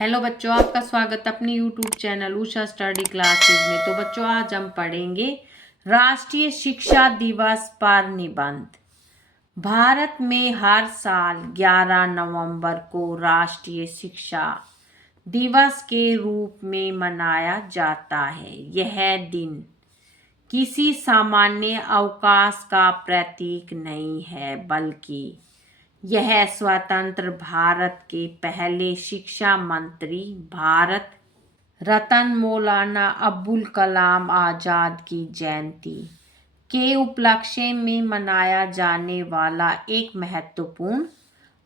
Hello बच्चों, आपका स्वागत अपनी YouTube channel Usha study classes में। तो बच्चों, आज हम पढ़ेंगे राष्ट्रीय शिक्षा दिवस पर निबंध। भारत में हर साल 11 नवंबर को राष्ट्रीय शिक्षा दिवस के रूप में मनाया जाता है। यह दिन किसी सामान्य अवकाश का प्रतीक नहीं है, बल्कि यह स्वतंत्र भारत के पहले शिक्षा मंत्री भारत रत्न मौलाना अबुल कलाम आजाद की जयंती के उपलक्ष्य में मनाया जाने वाला एक महत्वपूर्ण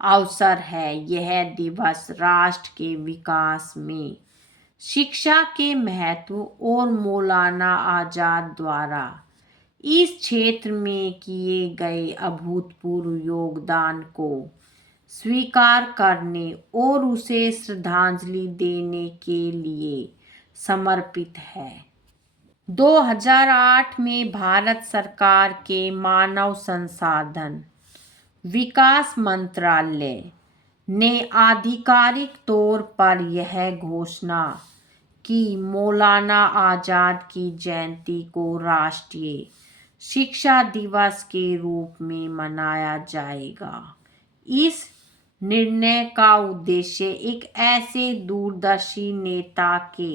अवसर है। यह दिवस राष्ट्र के विकास में शिक्षा के महत्व और मौलाना आजाद द्वारा इस क्षेत्र में किए गए अभूतपूर्व योगदान को स्वीकार करने और उसे श्रद्धांजलि देने के लिए समर्पित है। 2008 में भारत सरकार के मानव संसाधन विकास मंत्रालय ने आधिकारिक तौर पर यह घोषणा की मौलाना आजाद की जयंती को राष्ट्रीय शिक्षा दिवस के रूप में मनाया जाएगा। इस निर्णय का उद्देश्य एक ऐसे दूरदर्शी नेता के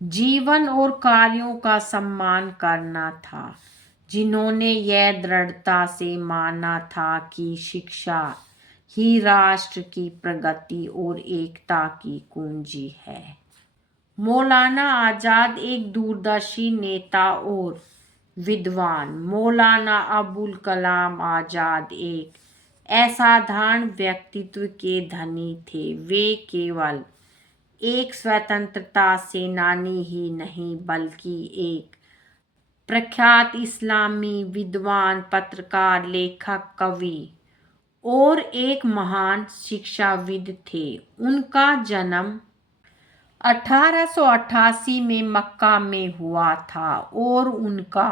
जीवन और कार्यों का सम्मान करना था, जिन्होंने यह दृढ़ता से माना था कि शिक्षा ही राष्ट्र की प्रगति और एकता की कुंजी है। मौलाना आजाद एक दूरदर्शी नेता और विद्वान मौलाना अबुल कलाम आजाद एक असाधारण व्यक्तित्व के धनी थे। वे केवल एक स्वतंत्रता सेनानी ही नहीं, बल्कि एक प्रख्यात इस्लामी विद्वान, पत्रकार, लेखक, कवि और एक महान शिक्षाविद थे। उनका जन्म 1888 में मक्का में हुआ था और उनका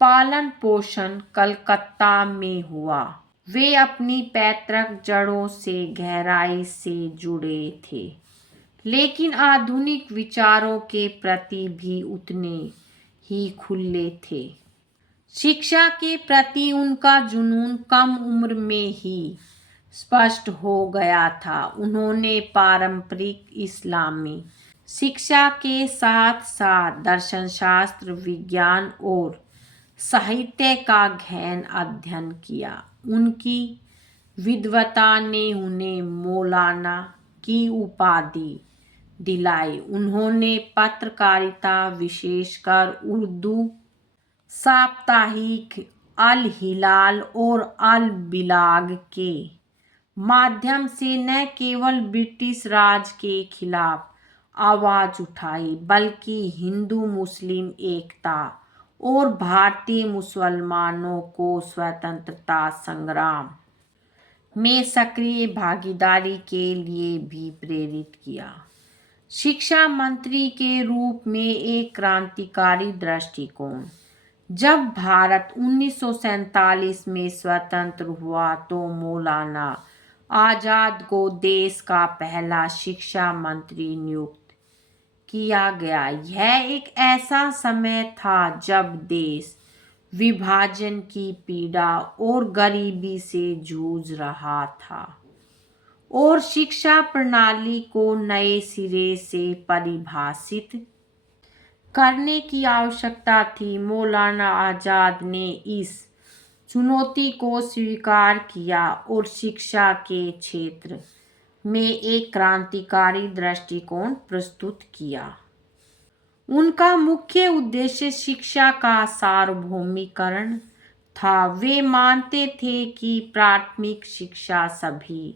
पालन पोषण कलकत्ता में हुआ। वे अपनी पैतृक जड़ों से गहराई से जुड़े थे, लेकिन आधुनिक विचारों के प्रति भी उतने ही खुले थे। शिक्षा के प्रति उनका जुनून कम उम्र में ही स्पष्ट हो गया था। उन्होंने पारंपरिक इस्लामी शिक्षा के साथ साथ दर्शनशास्त्र, विज्ञान और साहित्य का गहन अध्ययन किया। उनकी विद्वता ने उन्हें मौलाना की उपाधि दिलाई। उन्होंने पत्रकारिता, विशेषकर उर्दू साप्ताहिक अल हिलाल और अल बिलाग के माध्यम से न केवल ब्रिटिश राज के खिलाफ आवाज उठाई, बल्कि हिंदू मुस्लिम एकता और भारतीय मुसलमानों को स्वतंत्रता संग्राम में सक्रिय भागीदारी के लिए भी प्रेरित किया। शिक्षा मंत्री के रूप में एक क्रांतिकारी दृष्टिकोण। जब भारत 1947 में स्वतंत्र हुआ तो मौलाना आजाद को देश का पहला शिक्षा मंत्री नियुक्त किया गया। यह एक ऐसा समय था जब देश विभाजन की पीड़ा और गरीबी से जूझ रहा था और शिक्षा प्रणाली को नए सिरे से परिभाषित करने की आवश्यकता थी। मौलाना आजाद ने इस चुनौती को स्वीकार किया और शिक्षा के क्षेत्र में एक क्रांतिकारी दृष्टिकोण प्रस्तुत किया। उनका मुख्य उद्देश्य शिक्षा का सार्वभौमिकरण था। वे मानते थे कि प्राथमिक शिक्षा सभी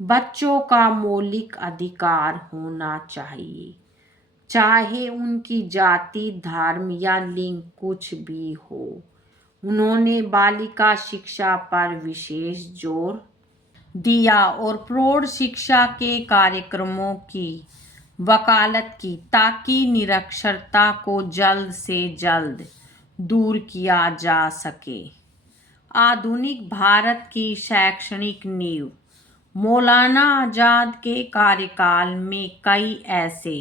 बच्चों का मौलिक अधिकार होना चाहिए, चाहे उनकी जाति, धर्म या लिंग कुछ भी हो। उन्होंने बालिका शिक्षा पर विशेष जोर दिया और प्रौढ़ शिक्षा के कार्यक्रमों की वकालत की, ताकि निरक्षरता को जल्द से जल्द दूर किया जा सके। आधुनिक भारत की शैक्षणिक नींव मौलाना आज़ाद के कार्यकाल में कई ऐसे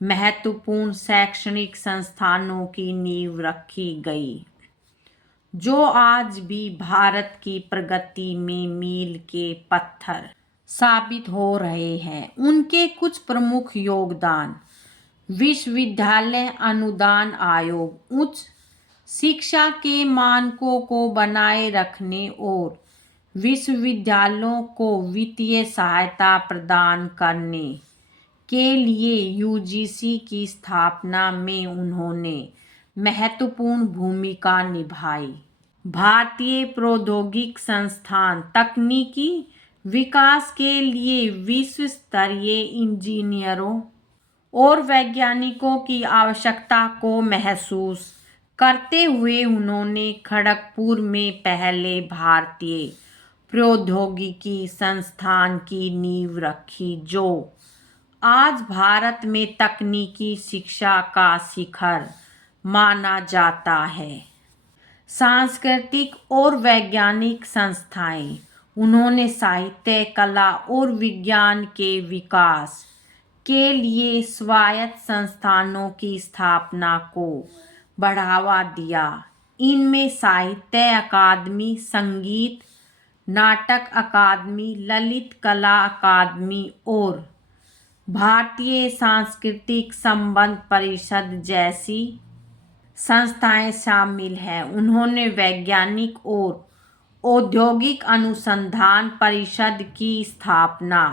महत्वपूर्ण शैक्षणिक संस्थानों की नींव रखी गई जो आज भी भारत की प्रगति में मील के पत्थर साबित हो रहे हैं। उनके कुछ प्रमुख योगदान: विश्वविद्यालय अनुदान आयोग उच्च शिक्षा के मानकों को बनाए रखने और विश्वविद्यालयों को वित्तीय सहायता प्रदान करने के लिए यूजीसी की स्थापना में उन्होंने महत्वपूर्ण भूमिका निभाई। भारतीय प्रौद्योगिकी संस्थान तकनीकी विकास के लिए विश्व स्तरीय इंजीनियरों और वैज्ञानिकों की आवश्यकता को महसूस करते हुए उन्होंने खड़गपुर में पहले भारतीय प्रौद्योगिकी संस्थान की नींव रखी जो आज भारत में तकनीकी शिक्षा का शिखर माना जाता है। सांस्कृतिक और वैज्ञानिक संस्थाएं: उन्होंने साहित्य, कला और विज्ञान के विकास के लिए स्वायत्त संस्थानों की स्थापना को बढ़ावा दिया। इनमें साहित्य अकादमी, संगीत नाटक अकादमी, ललित कला अकादमी और भारतीय सांस्कृतिक संबंध परिषद जैसी संस्थाएं शामिल हैं। उन्होंने वैज्ञानिक और औद्योगिक अनुसंधान परिषद की स्थापना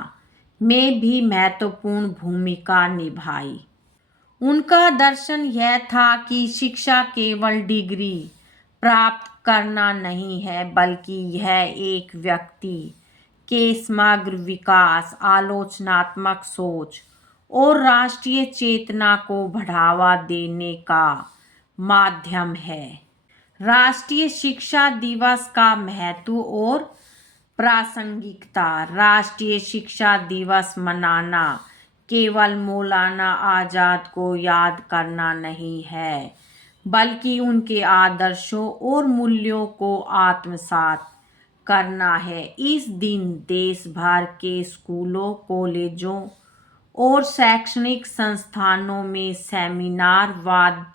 में भी महत्वपूर्ण भूमिका निभाई। उनका दर्शन यह था कि शिक्षा केवल डिग्री प्राप्त करना नहीं है, बल्कि यह एक व्यक्ति के समग्र विकास, आलोचनात्मक सोच और राष्ट्रीय चेतना को बढ़ावा देने का माध्यम है। राष्ट्रीय शिक्षा दिवस का महत्व और प्रासंगिकता: राष्ट्रीय शिक्षा दिवस मनाना केवल मौलाना आज़ाद को याद करना नहीं है, बल्कि उनके आदर्शों और मूल्यों को आत्मसात करना है। इस दिन देश भर के स्कूलों, कॉलेजों और शैक्षणिक संस्थानों में सेमिनार, वाद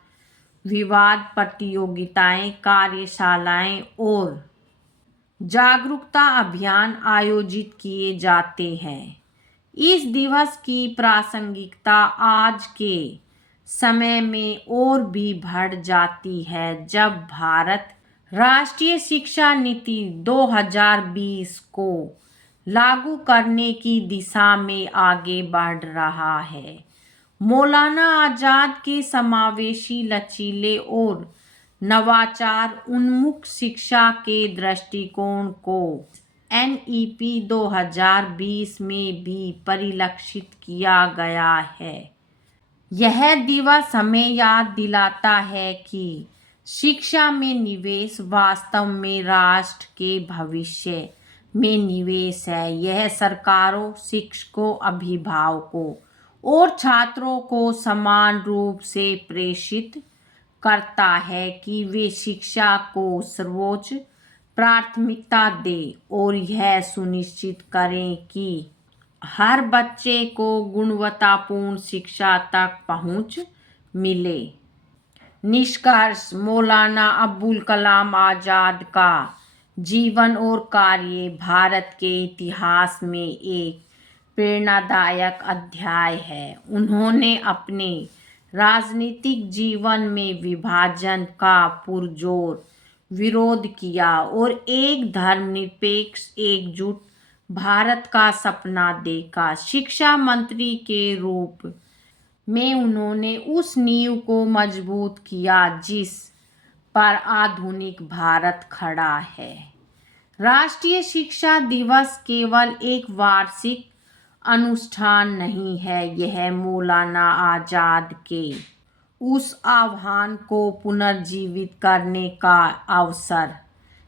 विवाद प्रतियोगिताएं, कार्यशालाएं और जागरूकता अभियान आयोजित किए जाते हैं। इस दिवस की प्रासंगिकता आज के समय में और भी बढ़ जाती है जब भारत राष्ट्रीय शिक्षा नीति 2020 को लागू करने की दिशा में आगे बढ़ रहा है। मौलाना आज़ाद के समावेशी, लचीले और नवाचार उन्मुख शिक्षा के दृष्टिकोण को NEP 2020 में भी परिलक्षित किया गया है। यह दिवस हमें याद दिलाता है कि शिक्षा में निवेश वास्तव में राष्ट्र के भविष्य में निवेश है। यह सरकारों, शिक्षकों, अभिभावकों और छात्रों को समान रूप से प्रेरित करता है कि वे शिक्षा को सर्वोच्च प्राथमिकता दें और यह सुनिश्चित करें कि हर बच्चे को गुणवत्तापूर्ण शिक्षा तक पहुंच मिले। निष्कर्ष: मौलाना अबुल कलाम आज़ाद का जीवन और कार्य भारत के इतिहास में एक प्रेरणादायक अध्याय है। उन्होंने अपने राजनीतिक जीवन में विभाजन का पुरजोर विरोध किया और एक धर्मनिरपेक्ष, एकजुट भारत का सपना देखा। शिक्षा मंत्री के रूप में उन्होंने उस नींव को मजबूत किया जिस पर आधुनिक भारत खड़ा है। राष्ट्रीय शिक्षा दिवस केवल एक वार्षिक अनुष्ठान नहीं है, यह मौलाना आज़ाद के उस आह्वान को पुनर्जीवित करने का अवसर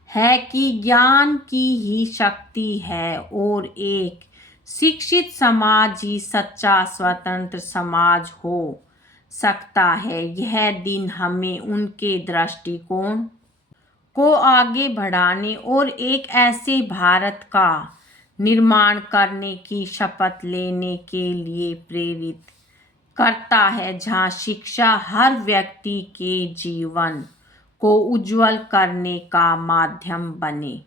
है कि ज्ञान की ही शक्ति है और एक शिक्षित समाज ही सच्चा स्वतंत्र समाज हो सकता है। यह दिन हमें उनके दृष्टिकोण को आगे बढ़ाने और एक ऐसे भारत का निर्माण करने की शपथ लेने के लिए प्रेरित करता है, जहां शिक्षा हर व्यक्ति के जीवन को उज्जवल करने का माध्यम बने।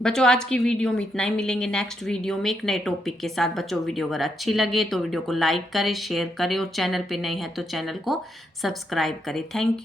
बच्चों आज की वीडियो में इतना ही, मिलेंगे नेक्स्ट वीडियो में एक नए टॉपिक के साथ। बच्चों वीडियो अगर अच्छी लगे तो वीडियो को लाइक करें, शेयर करें और चैनल पे नए हैं तो चैनल को सब्सक्राइब करें। Thank you.